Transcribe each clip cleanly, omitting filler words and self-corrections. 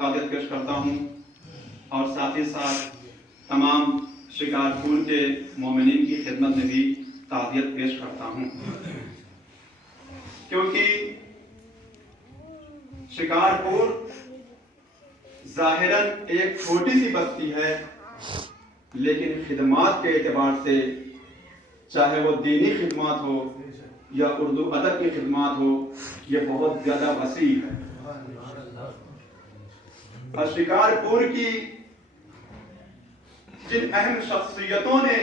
تعزیت پیش کرتا ہوں اور ساتھ ہی ساتھ تمام شکارپور کے مومنین کی خدمت میں بھی تعزیت پیش کرتا ہوں، کیونکہ شکارپور ظاہراً ایک چھوٹی سی بستی ہے، لیکن خدمات کے اعتبار سے چاہے وہ دینی خدمات ہو یا اردو ادب کی خدمات ہو، یہ بہت زیادہ وسیع ہے۔ اور شکارپور کی جن اہم شخصیتوں نے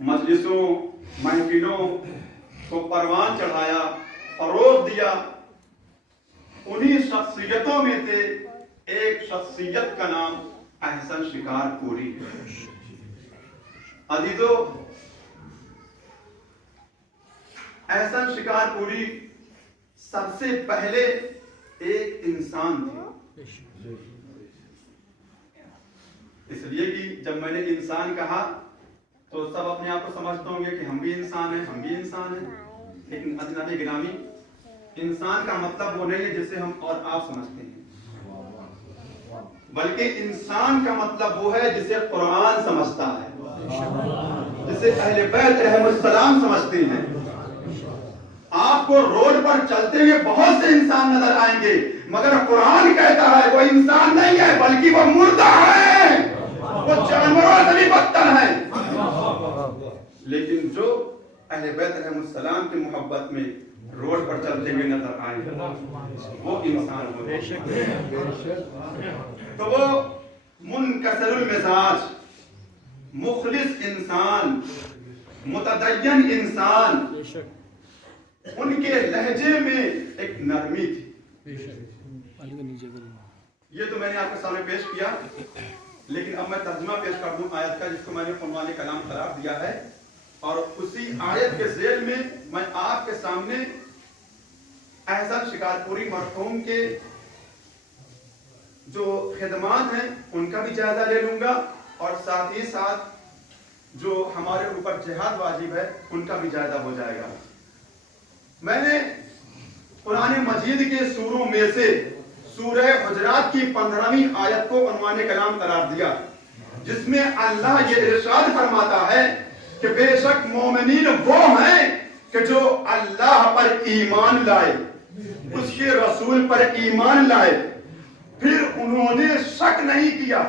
مجلسوں محفلوں کو پروان چڑھایا، فروغ دیا، انہی شخصیتوں میں سے ایک شخصیت کا نام احسن شکارپوری ہے۔ عزیزو، احسن شکارپوری سب سے پہلے ایک انسان تھے، اس لیے کہ جب میں نے انسان کہا تو سب اپنے آپ کو سمجھتے ہوں گے کہ ہم بھی انسان ہیں، ہم بھی انسان ہیں، لیکن عزیزان گرامی، انسان کا مطلب وہ نہیں ہے جسے ہم اور آپ سمجھتے ہیں، بلکہ انسان کا مطلب وہ ہے جسے قرآن سمجھتا ہے، جسے اہل بیت علیہم السلام سمجھتے ہیں۔ آپ کو روڈ پر چلتے ہوئے بہت سے انسان نظر آئیں گے، مگر قرآن کہتا ہے وہ انسان نہیں ہے بلکہ وہ مردہ ہے، وہ جانوروں سے بھی بدتر ہے۔ لیکن جو اہل بیت علیہم السلام کی محبت میں روڈ پر چلتے ہوئے نظر آئیں وہ انسان ہوتے ہیں۔ تو وہ منکسر المزاج، مخلص انسان، متدین انسان، ان کے لہجے میں ایک نرمی تھی۔ یہ تو میں نے آپ کے سامنے پیش کیا، لیکن اب میں ترجمہ پیش کر دوں آیت کا، جس کو میں نے عنوان کلام قرار دیا ہے، اور اسی آیت کے ذیل میں میں آپ کے سامنے احسن شکارپوری مرحوم کے جو خدمات ہیں ان کا بھی جائزہ لے لوں گا، اور ساتھ ہی ساتھ جو ہمارے اوپر جہاد واجب ہے ان کا بھی جائزہ ہو جائے گا۔ میں نے قرآن مجید کے سوروں میں سے سورہ حجرات کی 15ویں آیت کو عنوان کلام قرار دیا، جس میں اللہ یہ ارشاد فرماتا ہے کہ بے شک مومنین وہ ہیں کہ جو اللہ پر ایمان لائے، اس کے رسول پر ایمان لائے، پھر انہوں نے شک نہیں کیا،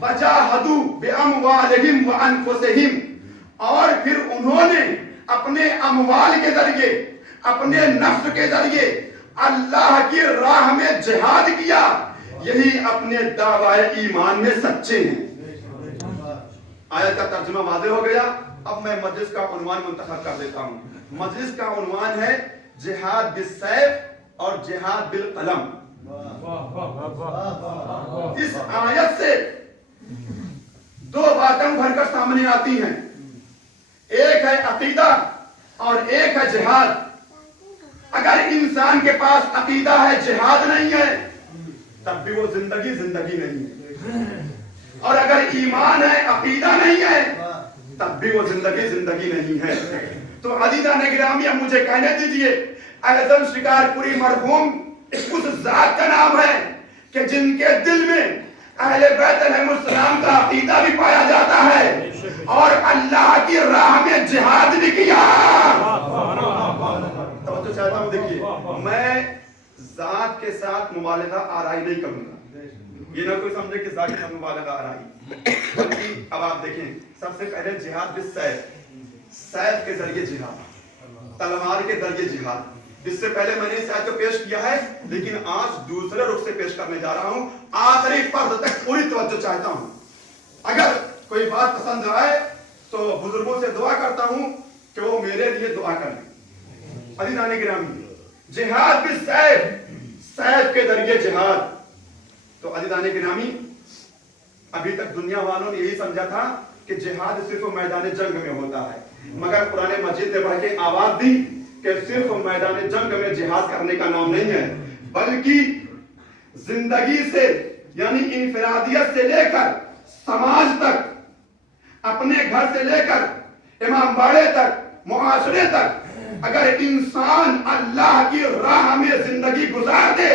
وجاہدوا باموالہم وانفسہم، اور پھر انہوں نے اپنے اموال کے ذریعے، اپنے نفس کے ذریعے اللہ کی راہ میں جہاد کیا، یہی اپنے دعوی ایمان میں سچے ہیں۔ آیت کا ترجمہ واضح ہو گیا۔ اب میں مجلس کا عنوان منتخب کر دیتا ہوں۔ مجلس کا عنوان ہے جہاد بالسیف اور جہاد بالقلم۔ اس آیت سے دو باتیں بھر کر سامنے آتی ہیں، ایک ہے عقیدہ اور ایک ہے جہاد۔ اگر انسان کے پاس عقیدہ ہے، جہاد نہیں ہے، تب بھی وہ زندگی نہیں ہے، اور اگر ایمان ہے، عقیدہ نہیں ہے، تب بھی وہ زندگی نہیں ہے۔ تو عزیزان گرامی، اب مجھے کہنے دیجئے، احسن شکارپوری مرحوم اس ذات کا نام ہے کہ جن کے دل میں اہل بیت علیہم السلام کا عقیدہ بھی پایا جاتا ہے اور اللہ کی راہ میں جہاد بھی کیا۔ توجہ چاہتا ہوں، دیکھیے، میں ذات کے ساتھ مبالغہ آرائی نہیں کروں گا، یہ نہ کوئی سمجھے کہ ذات کے ساتھ مبالغہ آرائی۔ اب آپ دیکھیں، سب سے پہلے جہاد بالسیف، سیف کے ذریعے جہاد، تلوار کے ذریعے جہاد۔ اس سے پہلے میں نے اس آیت کو پیش کیا ہے، لیکن آج دوسرے رخ سے پیش کرنے جا رہا ہوں۔ آخری فرض تک پوری توجہ چاہتا ہوں۔ اگر کوئی بات پسند آئے تو بزرگوں سے دعا کرتا ہوں کہ وہ میرے لیے دعا کریں۔ عزیزان گرامی، جہاد بالسیف، سیف کے ذریعے جہاد۔ تو عزیزان گرامی، ابھی تک دنیا والوں نے یہی سمجھا تھا کہ جہاد صرف میدان جنگ میں ہوتا ہے، مگر قرآن مجید نے بڑھ کے آواز دی کہ صرف میدان جنگ میں جہاد کرنے کا نام نہیں ہے، بلکہ زندگی سے، یعنی انفرادیت سے لے کر سماج تک، اپنے گھر سے لے کر امام باڑے تک، معاشرے تک، اگر انسان اللہ کی راہ میں زندگی گزار دے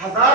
1000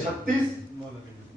36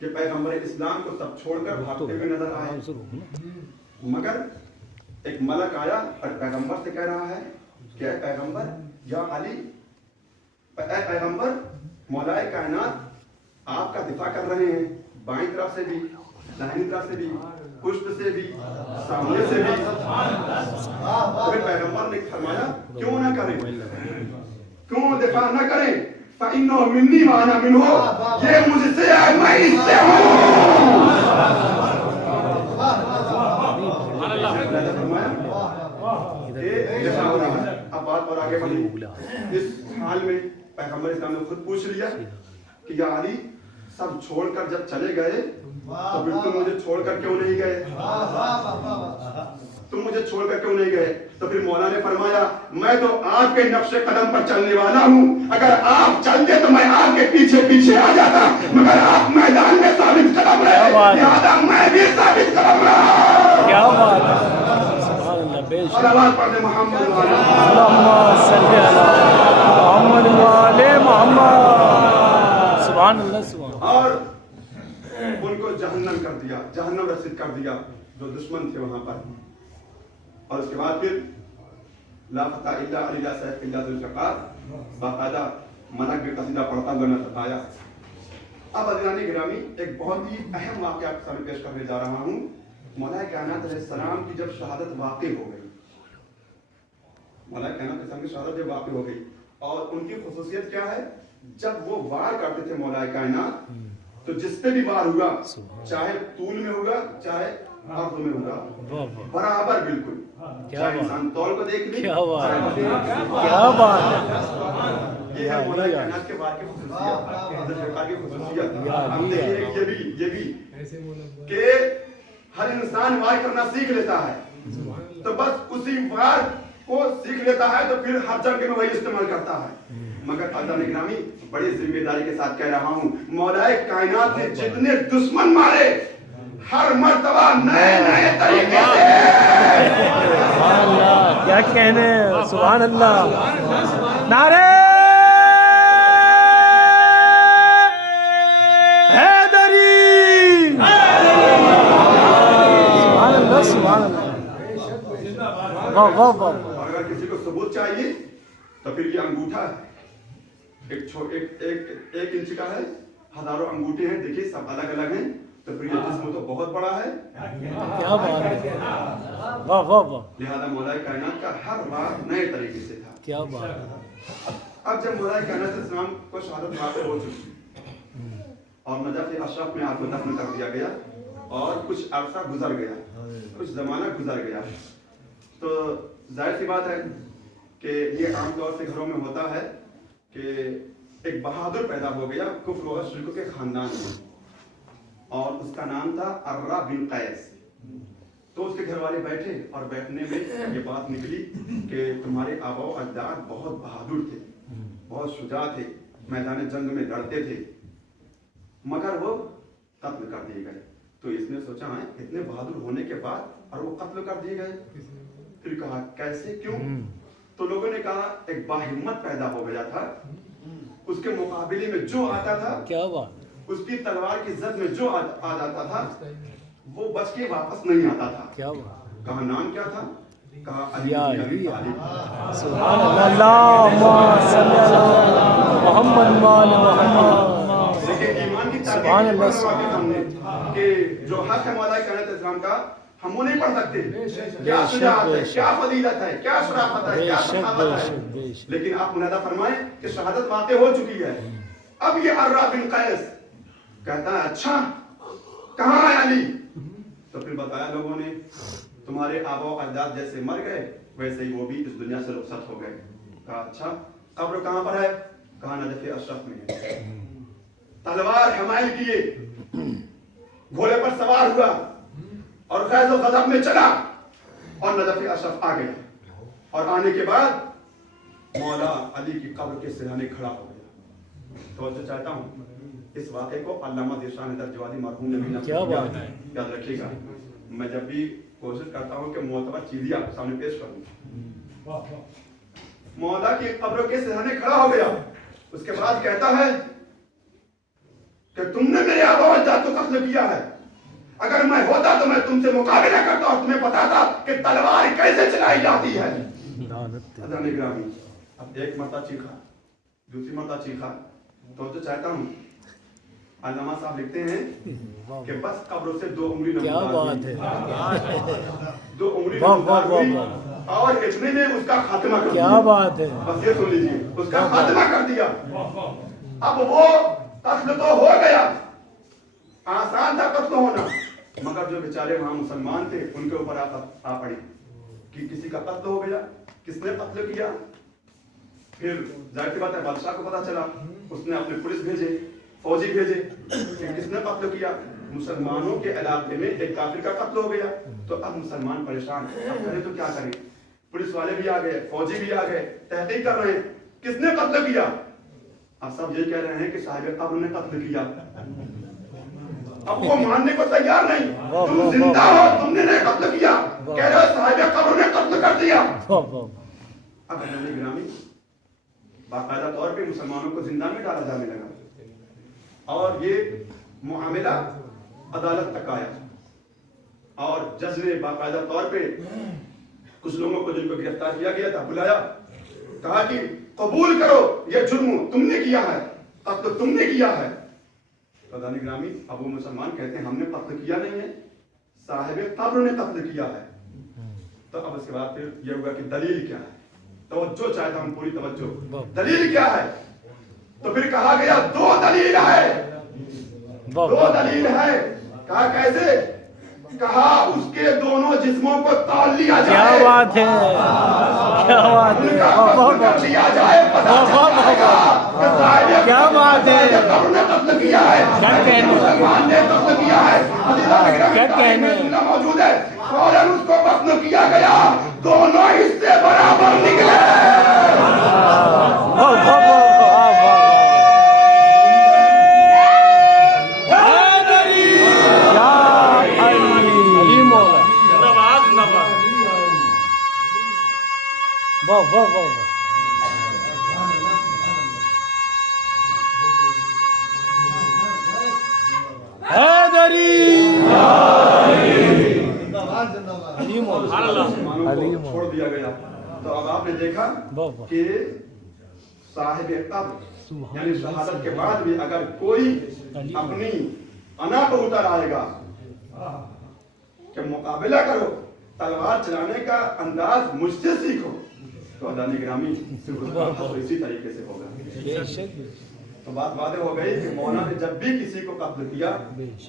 کہ پیغمبر اسلام کو تب چھوڑ کر بھاگتے ہوئے نظر آئے، مگر ایک ملک آیا اور پیغمبر سے کہہ رہا ہے کہ اے پیغمبر یا علی، اے پیغمبر مولائے کائنات آپ کا دفاع کر رہے ہیں، بائیں طرف سے بھی، داہنی طرف سے بھی، پشت سے بھی، سامنے سے بھی۔ پھر پیغمبر نے فرمایا کیوں نہ کریں، کیوں دفاع نہ کریں؟ فَإِنَّهُ مِنِّي وَأَنَا مِنْهُ، یہ مجھ سے ہے میں اس سے ہوں۔ اب بات اور آگے بڑھی، اس حال میں پیغمبر اسلام نے خود پوچھ لیا کہ یا علی سب چھوڑ کر جب چلے گئے تو پھر تم مجھے چھوڑ کر کیوں نہیں گئے؟ تم مجھے چھوڑ کر کیوں نہیں گئے؟ تو پھر مولا نے فرمایا میں تو آپ کے نقش قدم پر چلنے والا ہوں، اگر آپ چلتے تو میں آپ کے پیچھے پیچھے آ جاتا، مگر آپ میدان میں ثابت قدم رہے، لہذا میں بھی ثابت قدم رہا۔ کیا بات ہے، سبحان اللہ، بے شک، صلوات پڑھنے محمد اللہم صلی علی محمد وعلی محمد، سبحان اللہ سبحان اللہ۔ اور ان کو جہنم کر دیا، جہنم رسید کر دیا جو دشمن تھے وہاں پر۔ اور اس کے بعد پھر لا فتح الا علی سیف اللہ ذو الفقار باقاعدہ ملک بھی قصیدہ پڑھتا ہوا نظر آیا۔ اب عزیزان گرامی ایک بہت ہی اہم واقعہ آپ کے سامنے پیش کرنے جا رہا ہوں۔ مولا کائنات علیہ السلام کی جب شہادت واقع ہو گئی، مولا کائنات علیہ السلام کی شہادت جب واقع ہو گئی، اور ان کی خصوصیت کیا ہے؟ جب وہ وار کرتے تھے مولا کائنات تو جس پہ بھی وار ہوا، چاہے طول میں ہوگا چاہے عرض میں ہوگا، برابر بالکل، چاہے انسان طول کو دیکھ لی، کیا بات ہے، یہ ہے مولا کائنات کے وار کی خصوصیت، حضرت فقار کی خصوصیت۔ ہم دیکھیں یہ بھی کہ ہر انسان وار کرنا سیکھ لیتا ہے، تو بس اسی وار کو سیکھ لیتا ہے تو پھر ہر جگہ میں وہی استعمال کرتا ہے۔ مگر عزیزان گرامی بڑی ذمہ داری کے ساتھ کہہ رہا ہوں، مولا کائنات نے جتنے دشمن مارے ہر مرتبہ نئے نئے طریقے سے، سبحان اللہ، کیا کہنے، سبحان اللہ، نعرے حیدری، سبحان اللہ سبحان اللہ، واہ واہ واہ۔ اور اگر کسی کو ثبوت چاہیے تو پھر یہ انگوٹھا ہے، ایک انچ کا ہے، ہزاروں انگوٹھے ہیں، دیکھیے سب الگ الگ ہیں، تو پھر یہ جسم تو بہت بڑا ہے، کیا بات ہے، واہ واہ واہ، لہذا مولا کائنات کا ہر بار نئے طریقے سے تھا۔ کیا بات ہے۔ اب جب مولا کائنات علیہ السلام کو شہادت واقع ہو چکی اور نجف اشرف میں آپ کو دفن کر دیا گیا اور کچھ عرصہ گزر گیا، کچھ زمانہ گزر گیا، تو ظاہر سی بات ہے کہ یہ عام طور سے گھروں میں ہوتا ہے کہ ایک بہادر پیدا ہو گیا کفر و شرک کے خاندان میں، اور اس کا نام تھا ارہ بن قیس۔ تو اس کے گھر والے بیٹھے اور بیٹھنے میں یہ بات نکلی کہ تمہارے آبا و اجداد بہت بہادر تھے، بہت شجاع تھے، میدان جنگ میں لڑتے تھے، مگر وہ قتل کر دیے گئے۔ تو اس نے سوچا ہے اتنے بہادر ہونے کے بعد اور وہ قتل کر دیے گئے، پھر کہا کیسے، کیوں؟ تو لوگوں نے کہا ایک باہمت پیدا ہو گیا تھا، اس کے مقابلے میں جو آتا تھا، کیا بات، اس کی تلوار کی زد میں جو آ جاتا تھا وہ بچ کے واپس نہیں آتا تھا۔ کیا بات، کہا نام کیا تھا؟ کہا علی یا بن ابی علی، طالب۔ سبحان اللہ، اللہم صلی علی محمد وعلی محمد، لیکن ایمان کی سبحان اللہ، تاکید ہم نے کہ جو حق ہے مولا کائنات اسلام کا ہم وہ نہیں پڑھ سکتے، کیا شجاعت ہے، کیا فضیلت ہے، کیا شرافت ہے، کیا سخاوت ہے، لیکن آپ ملاحظہ فرمائیں کہ شہادت واقع ہو چکی ہے۔ اب یہ ارہ بن قیس کہتا ہے اچھا کہاں ہے علی؟ تو پھر بتایا لوگوں نے تمہارے آبا و اجداد جیسے مر گئے ویسے ہی وہ بھی اس دنیا سے رخصت ہو گئے۔ کہا اچھا قبر کہاں پر ہے؟ کہا نجف اشرف میں ہے۔ تلوار حمائل کیے، گھوڑے پر سوار ہوا اور فیض و غضب میں چلا اور نجف اشرف آ گیا، اور آنے کے بعد مولا علی کی قبر کے سرانے کھڑا ہو گیا۔ توجہ چاہتا ہوں اس واقعے کو علامہ ذیشان حیدر جوادی مرحوم نے بھی یاد رکھیے گا۔ میں جب بھی کوشش کرتا ہوں کہ معتبر چیزیں آپ کے سامنے پیش کروں۔ مولا کی قبر کے سرانے کھڑا ہو گیا، اس کے بعد کہتا ہے کہ تم نے میرے آبا و اجداد کو قتل کیا ہے. اگر میں ہوتا تو میں تم سے مقابلہ کرتا اور تمہیں بتاتا کہ تلوار کیسے چلائی جاتی ہے. حضرات گرامی اب ایک مرتبہ چیخا, دوسری مرتبہ چیخا, تو چاہتا ہوں علامہ صاحب لکھتے ہیں کہ بس قبروں سے 2 انگلی نمودار ہوئی, 2 انگلی نمودار ہوئی اور اتنے میں اس کا خاتمہ کر دیا. کیا بات ہے, بس یہ سن لیجیے, اس کا خاتمہ کر دیا. اب وہ قتل تو ہو گیا, آسان تھا قتل ہونا, مگر جو بیچارے وہاں مسلمان تھے ان کے اوپر آ پڑی کہ کسی کا قتل ہو گیا, کس نے قتل کیا. پھر ظاہر سی بات ہے بادشاہ کو پتا چلا, اس نے اپنے پولیس بھیجے, فوجی بھیجے کہ کس نے قتل کیا. مسلمانوں کے علاقے میں ایک کافر کا قتل ہو گیا. تو اب مسلمان پریشان, اب کریں تو کیا کریں. پولیس والے بھی آ گئے, فوجی بھی آ گئے, تحقیق کر رہے ہیں کس نے قتل کیا. اب سب یہ کہہ رہے ہیں کہ صاحب قبر نے قتل کیا. اب وہ ماننے کو تیار نہیں, تم زندہ ہو, تم نے نہیں قتل کیا, کہہ رہے ہو صاحب قبر نے قتل کر دیا. اب حضرات گرامی باقاعدہ طور پہ مسلمانوں کو زندان میں ڈالا جانے لگا اور یہ معاملہ عدالت تک آیا اور جج نے باقاعدہ طور پہ کچھ لوگوں کو جن کو گرفتار کیا گیا تھا بلایا, کہا کہ قبول کرو یہ جرم تم نے کیا ہے, قتل تم نے کیا ہے. حضرات گرامی اب وہ مسلمان کہتے ہیں ہم نے قتل کیا نہیں ہے, صاحب قبر نے قتل کیا ہے. تو اب اس کے بعد پھر یہ ہوگا کہ دلیل کیا ہے, توجہ چاہتا ہوں پوری توجہ, دلیل کیا ہے. تو پھر کہا گیا 2 دلیل ہے, 2 دلیل ہے. کہا کیسے, کہا اس کے دونوں جسموں کو تول لیا جائے. کیا بات ہے, کیا بات ہے, کیا بات ہے, کیا کہنے موجود ہے. فوراً اس کو قتل کیا گیا, دونوں حصے برابر نکلے. واہ واہ واہ واہ, چھوڑ دیا گیا. تو اب آپ نے دیکھا کہ صاحب قبر یعنی شہادت کے بعد بھی اگر کوئی اپنی انا کو اتر آئے گا کہ مقابلہ کرو, تلوار چلانے کا انداز مجھ سے سیکھو, تو حضرات گرامی اسی طریقے سے ہوگا. تو بات واضح ہو گئی کہ مولا نے جب بھی کسی کو قتل کیا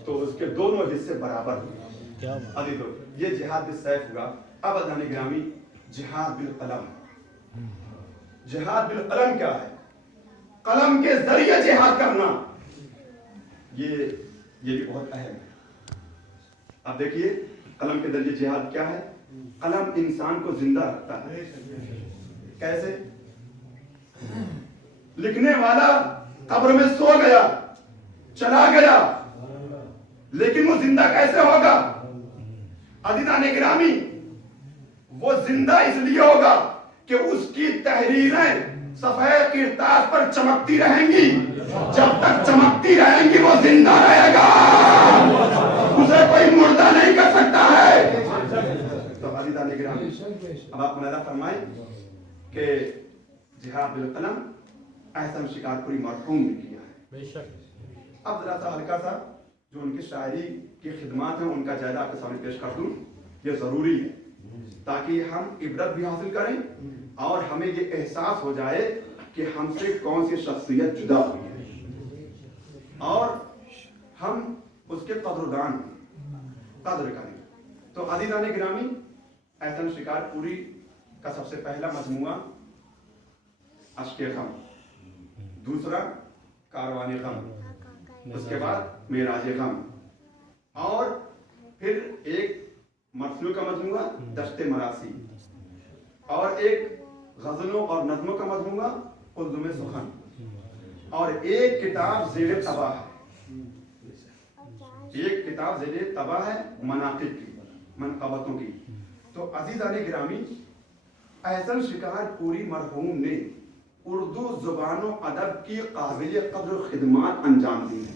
تو اس کے دونوں حصے برابر ہوئے. یہ جہاد بالسیف ہوگا. اب حضرات گرامی جہاد بالقلم, جہاد بالقلم کیا ہے, قلم کے ذریعے جہاد کرنا, یہ بھی بہت اہم ہے. اب دیکھیے قلم کے ذریعے جہاد کیا ہے. قلم انسان کو زندہ رکھتا ہے. کیسے, لکھنے والا قبر میں سو گیا, چلا گیا, لیکن وہ زندہ کیسے ہوگا. عزیزان گرامی وہ زندہ اس لیے ہوگا کہ اس کی تحریریں صفحہ کرتاس پر چمکتی رہیں گی. جب تک چمکتی رہیں گی وہ زندہ رہے گا, اسے کوئی مردہ نہیں کر سکتا ہے. تو عزیزان گرامی اب آپ ملاحظہ فرمائیں کہ جہاد بالقلم احسن شکارپوری مرحوم نے کیا ہے. اب ذرا سا ہلکا سا جو ان کی شاعری کی خدمات ہیں ان کا جائزہ آپ کے سامنے پیش کر دوں. یہ ضروری ہے تاکہ ہم عبرت بھی حاصل کریں اور ہمیں یہ احساس ہو جائے کہ ہم سے کون سی شخصیت جدا ہوئی ہے اور ہم اس کے قدردان قدر کریں. تو عزیزان گرامی احسن شکارپوری کا سب سے پہلا مجموعہ اشک غم, دوسرا کاروان غم, اس کے بعد معراج غم, اور پھر ایک مرثیوں کا مجموعہ دشت مراسی, اور ایک غزلوں اور نظموں کا مجموعہ قلزم سخن, اور ایک کتاب زیر طبع ہے, ایک کتاب زیر طبع ہے مناقب کی, منقبتوں کی. تو عزیزان گرامی احسن شکارپوری مرحوم نے اردو زبان و ادب کی قابل قدر خدمات انجام دی ہیں.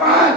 5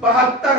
72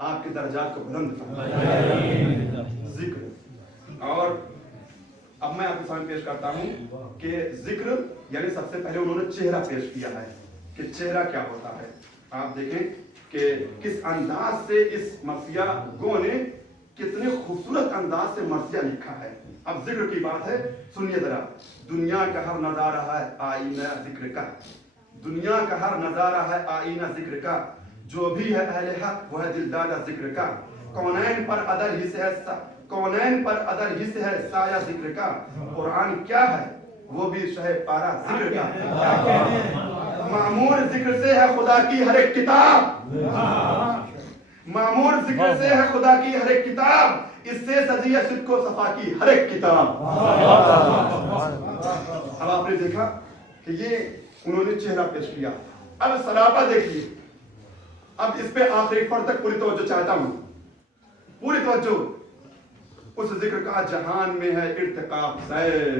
آپ کے درجات کو بلند فرمائے. ذکر. اور اب میں آپ کے سامنے پیش کرتا ہوں کہ ذکر یعنی سب سے پہلے انہوں نے چہرہ پیش کیا ہے کہ چہرہ کیا ہوتا ہے. آپ دیکھیں کہ کس انداز سے اس مرثیہ گو نے کتنے خوبصورت انداز سے مرثیہ لکھا ہے. اب ذکر کی بات ہے, سنیے ذرا. دنیا کا ہر نظارہ ہے آئینہ ذکر کا, دنیا کا ہر نظارہ ہے آئینہ ذکر کا, جو بھی ہے اہل حق وہ ہے دلدادہ ذکر کا, کونین پر عدل ہی سے ہے, کونین پر عدل ہی سے ہے سایہ ذکر کا, قرآن کیا ہے وہ بھی شہ پارا ذکر کا, معمور ذکر سے ہے خدا کی ہر ایک کتاب, معمور ذکر سے ہے خدا کی ہر ایک کتاب, اس سے سجی ہے صدق و صفا کی ہر ایک کتاب. اب آپ نے دیکھا کہ یہ انہوں نے چہرہ پیش کیا. اب سراپا دیکھیے. اب اس پہ آخری فرد تک پوری توجہ چاہتا ہوں, پوری توجہ. اس ذکر کا جہان میں ہے ارتقاب سیر.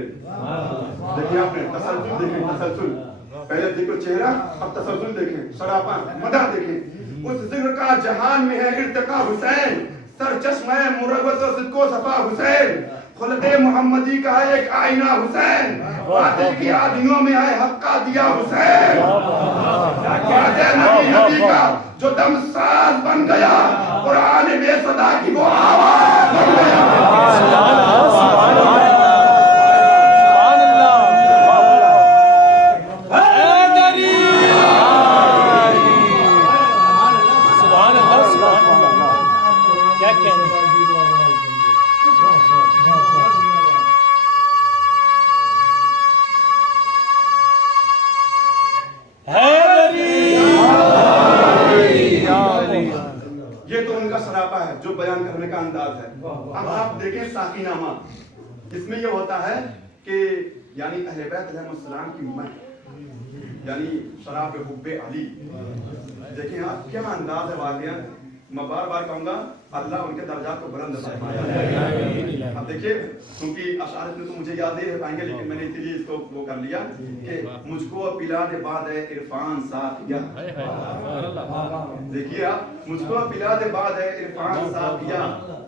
دیکھیں آپ نے تسلسل دیکھیں, تسلسل. پہلے ذکر چہرہ, اب تسلسل دیکھیں, سراپا مدح دیکھیں. اس ذکر کا جہان میں ہے ارتقاب حسین, سر چشمہ مروت و صدق و صفا حسین, خلق محمدی کا ہے ایک آئینہ حسین, باطل کی آدمیوں میں ہے حق کا دیا حسین, باتیں نبی نبی کا جو دم ساز بن گیا, قرآن بے صدا کی وہ آواز بن گیا. جو بیان کرنے کا انداز ہے. اب آپ دیکھیں ساقی نامہ, اس میں یہ ہوتا ہے کہ یعنی اہل بیت علیہ السلام کی مدح یعنی شراب حب علی. دیکھیں آپ کیا انداز ہے واقعہ. میں بار بار کہوں گا اللہ ان کے درجات کو بلند فرمائے. اب دیکھیے کیونکہ اشعار میں تو مجھے یاد نہیں رہ پائیں گے, لیکن میں نے اسی لیے اس کو وہ کر لیا کہ مجھ کو پلا دے بعد عرفان ساقیہ. دیکھیے آپ, مجھ کو پلا دے بعد عرفان ساقیہ,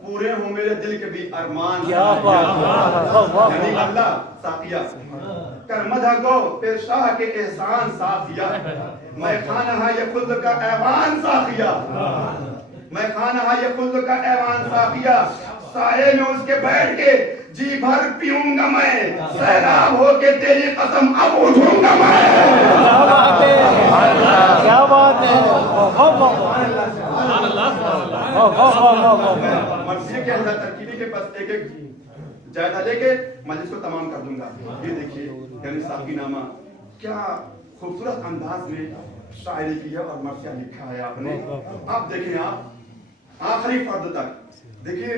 پورے ہوں میرے دل کے بھی ارمان. یعنی اللہ ساقیہ کر مدح کو پیر شاہ کے احسان ساقیہ, میں خانہ یہ خلد کا ایوان ساقیہ, میں خانہ یہ خلد کا ایوان ساقیہ, سائے میں اس کے بیٹھ کے جی بھر پیوں گا میں, سیراب ہو کے تیری قسم اب اٹھوں گا میں. کیا بات ہے. مرثیے کے اندر ترکیبی کے پاس ایک ایک جائزہ لے کے مجلس کو تمام کر دوں گا. یہ دیکھیے یعنی ساقی نامہ کیا خوبصورت انداز میں شاعری کی ہے اور مرثیہ لکھا ہے آپ نے. اب دیکھیں آپ آخری فرد تک دیکھیے,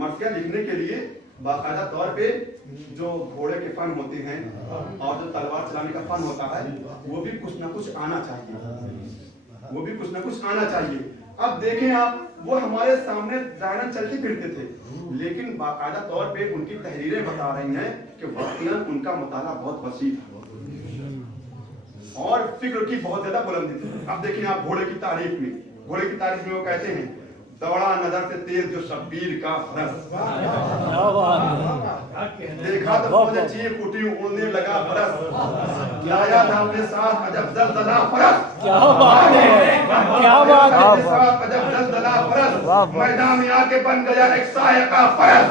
مرثیہ لکھنے کے لیے باقاعدہ طور پہ جو گھوڑے کے فن ہوتے ہیں اور جو تلوار چلانے کا فن ہوتا ہے وہ بھی کچھ نہ کچھ آنا چاہیے, وہ بھی کچھ نہ کچھ آنا چاہیے. اب دیکھیں آپ, وہ ہمارے سامنے ظاہراً چلتے پھرتے تھے, لیکن باقاعدہ طور پہ ان کی تحریریں بتا رہی ہیں کہ واقعاً ان کا مطالعہ بہت وسیع اور فکر کی بہت زیادہ بلندی تھی. اب دیکھیں آپ گھوڑے کی تعریف میں, گھوڑے کی تعریف میں وہ کہتے ہیں دوڑا نظر سے تیز جو شبیر کا فرس, دیکھا تو مجھے چیخ اٹھی اڑنے لگا فرس, لایا تھا اپنے ساتھ عجب زلزلہ فرس. کیا بات ہے, کیا بات ہے. اپنے ساتھ عجب زلزلہ فرس, میدان میں آ کے بن گیا ایک سایہ کا فرس,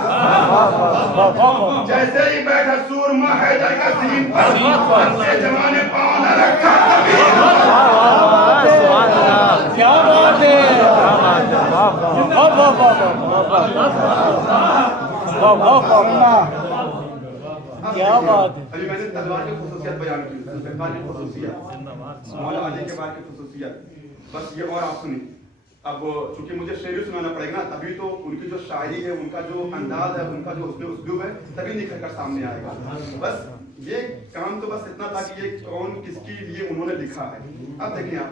جیسے ہی بیٹھا سورما حیدر کا سین پر, سے جوانے پاؤں نہ رکھا کبھی. کیا بات ہے. کیا بات ہے. ابھی میں نے تلوار کی خصوصیت بیان کی, ذوالفقار کی خصوصیت, مولا علی کے بارے کی خصوصیت, بس یہ اور آپ سنیں. اب چونکہ مجھے شعری سنانا پڑے گا تبھی تو ان کی جو شاعری ہے, ان کا جو انداز ہے, ان کا جو اسلوب ہے تبھی نکل کر سامنے آئے گا. بس یہ کام تو بس اتنا تھا کہ یہ کون کس کے لیے انہوں نے لکھا ہے. اب دیکھیں آپ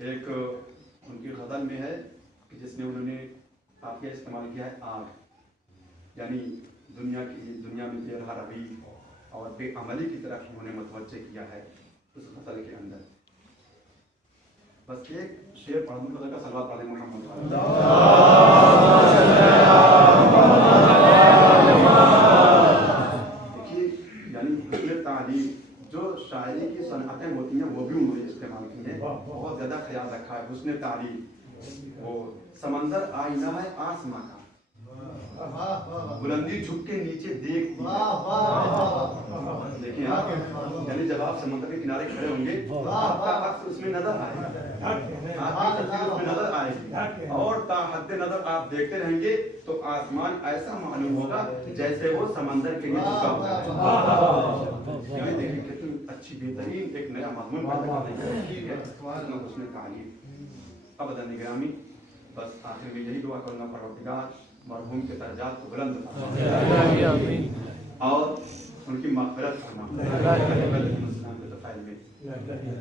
ایک ان کی غزل میں ہے کہ جس میں انہوں نے قافیہ استعمال کیا ہے آگ، یعنی دنیا میں بے روی اور بے عملی کی طرف انہوں نے متوجہ کیا ہے اس غزل کے اندر. بس ایک شعر پڑھ دوں کا صلوات علی محمد. دیکھیے یعنی حسن تعلیم جو شاعری کی صنعتیں ہوتی ہیں وہ بھی انہوں نے استعمال کی ہیں، بہت زیادہ خیال رکھا ہے. حسن تعلیم وہ سمندر آئینہ ہے آسمان کا، بلندی جھک کے نیچے دیکھتی ہے. دیکھیں آپ یعنی جب آپ سمندر کے کنارے کھڑے ہوں گے آپ کا عکس اس میں نظر آئے گا، آپ کی تصویر اس میں نظر آئے گی، اور تا حد نظر آپ دیکھتے رہیں گے تو آسمان ایسا معلوم ہوگا جیسے وہ سمندر کے لیے جھکا ہوا ہے. دیکھیں کتنی اچھی بہترین ایک نیا مضمون پیدا کرنے کی ہے اس نے تعلیم. ابدا نگرامی، بس آخر میں یہی دعا کرنا پروردگار مرحوم کے درجات کو بلند اور ان کی مغفرت فرما.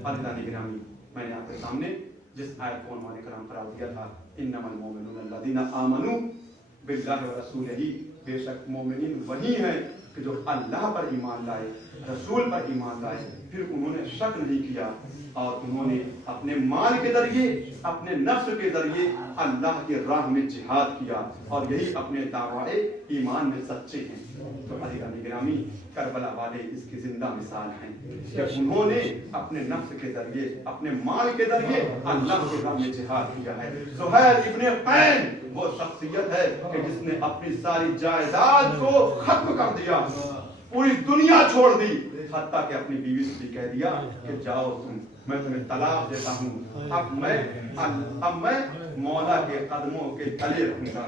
ابدا نگرامی، میں نے آپ کے سامنے جس آیت کو عنوان کرام قرار دیا تھا انما المؤمنون الذین آمنوا باللہ ورسولہ، بے شک مومنین وہی ہیں کہ جو اللہ پر ایمان لائے، رسول پر ایمان لائے، پھر انہوں نے شک نہیں کیا اور انہوں نے اپنے مال کے ذریعے اپنے نفس کے ذریعے اللہ کی راہ میں جہاد کیا، اور یہی اپنے دعوی ایمان میں سچے ہیں. تو عزیزان گرامی، کربلا والے اس کی زندہ مثال ہیں کہ انہوں نے اپنے نفس کے ذریعے اپنے مال کے ذریعے اللہ کی راہ میں جہاد کیا ہے. زہیر ابن قین وہ شخصیت ہے کہ جس نے اپنی ساری جائیداد کو ختم کر دیا، پوری دنیا چھوڑ دی، حتیٰ کہ اپنی بیوی سے بھی کہہ دیا کہ جاؤ تم، میں تمہیں طلاق دیتا ہوں، اب میں مولا کے قدموں کے تلے رہوں گا،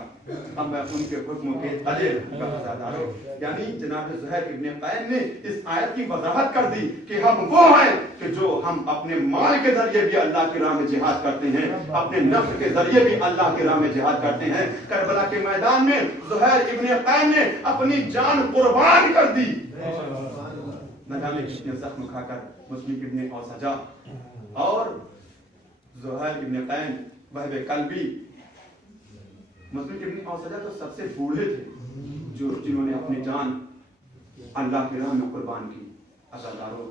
اب میں ان کے حکموں کے تلے رہوں گا. عزادارو، یعنی جناب زہیر ابن قین نے اس آیت کی وضاحت کر دی کہ ہم وہ ہیں کہ جو ہم اپنے مال کے ذریعے بھی اللہ کی راہ میں جہاد کرتے ہیں، اپنے نفس کے ذریعے بھی اللہ کی راہ میں جہاد کرتے ہیں. کربلا کے میدان میں زہیر ابن قین نے اپنی جان قربان کر دی، نہ جانے کتنے زخم کھا کر. مسلم ابن اوسجا اور زہیر ابن قین وہب قلبی. مسلم ابن اوسجا تو سب سے بوڑھے تھے جنہوں نے اپنی جان اللہ کی راہ میں قربان کی. عزادارو،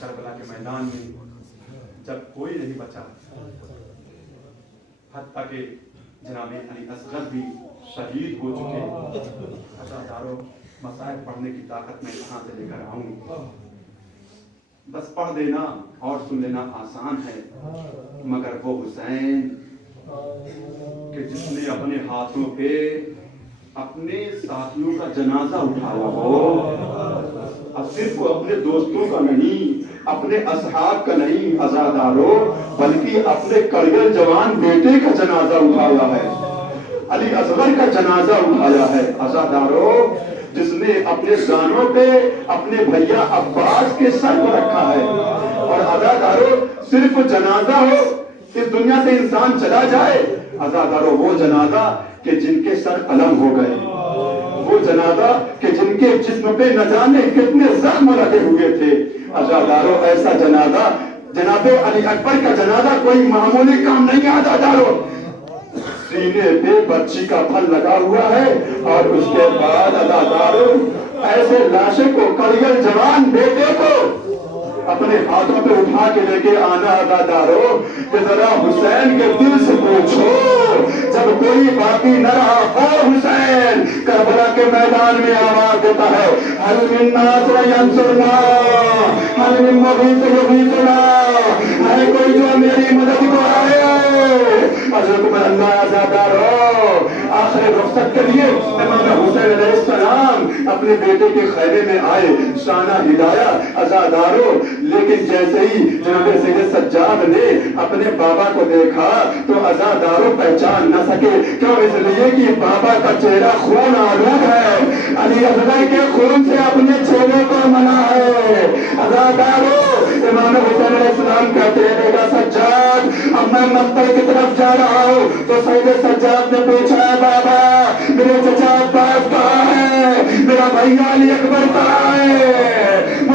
کربلا کے میدان میں جب کوئی نہیں بچا، حتیٰ کہ جناب علی اصغر بھی شہید ہو چکے. عزادارو، مسائل پڑھنے کی طاقت میں کہاں سے لے کر آؤں؟ بس پڑھ دینا اور سن لینا آسان ہے، مگر وہ حسین کہ جس نے اپنے ہاتھوں پہ اپنے ساتھیوں کا جنازہ اٹھایا ہو، اب صرف وہ اپنے دوستوں کا نہیں، اپنے اصحاب کا نہیں عزادارو، بلکہ اپنے کڑگل جوان بیٹے کا جنازہ اٹھایا ہے، علی اصغر کا جنازہ اٹھایا ہے. عزادارو، جس نے اپنے زانوں پہ اپنے بھیا عباس کے سر کو رکھا ہے. اور عزادارو، صرف جنازہ ہو، اس دنیا سے انسان چلا جائے، عزادارو وہ جنازہ کہ جن کے سر قلم ہو گئے، وہ جنازہ کہ جن کے جسم پہ نہ جانے کتنے زخم لگے ہوئے تھے. عزادارو، ایسا جنازہ جناب علی اکبر کا جنازہ کوئی معمولی کام نہیں ہے. عزادارو، سینے پہ بچی کا پھل لگا ہوا ہے، اور اس کے بعد عزادارو ایسے لاشے کو کڑگل جوان بیٹے کو اپنے ہاتھوں پہ اٹھا کے لے کے آنا. عزادارو، کہ ذرا حسین کے دل سے پوچھو، جب کوئی باقی نہ رہا وہ حسین کربلا کے میدان میں آواز دیتا ہے، حل من ناصر ینصرنا، حل من مغیث یغیثنا، ہے کوئی جو میری مدد کو آئے. حضرت اللہ عزادارو، آخر رخصت کے لیے امام حسین علیہ السلام اپنے بیٹے کے خیمے میں آئے، شانہ ہدایہ. عزادارو، لیکن جیسے ہی جناب سید سجاد نے اپنے بابا کو دیکھا تو عزادارو پہچان نہ سکے. کیوں؟ اس لیے کہ بابا کا چہرہ خون آلود ہے، علی اصغر کے خون سے اپنے چہرے کو منا ہے. عزادارو، امام حسین علیہ السلام کہتے ہیں بیٹا سجاد، اب میں مقتل کی طرف جا رہا ہوں. تو سید سجاد نے پوچھا ہے بابا میرے چچا عباس کہاں ہے، میرا بھائی علی اکبر کہاں ہے؟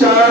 4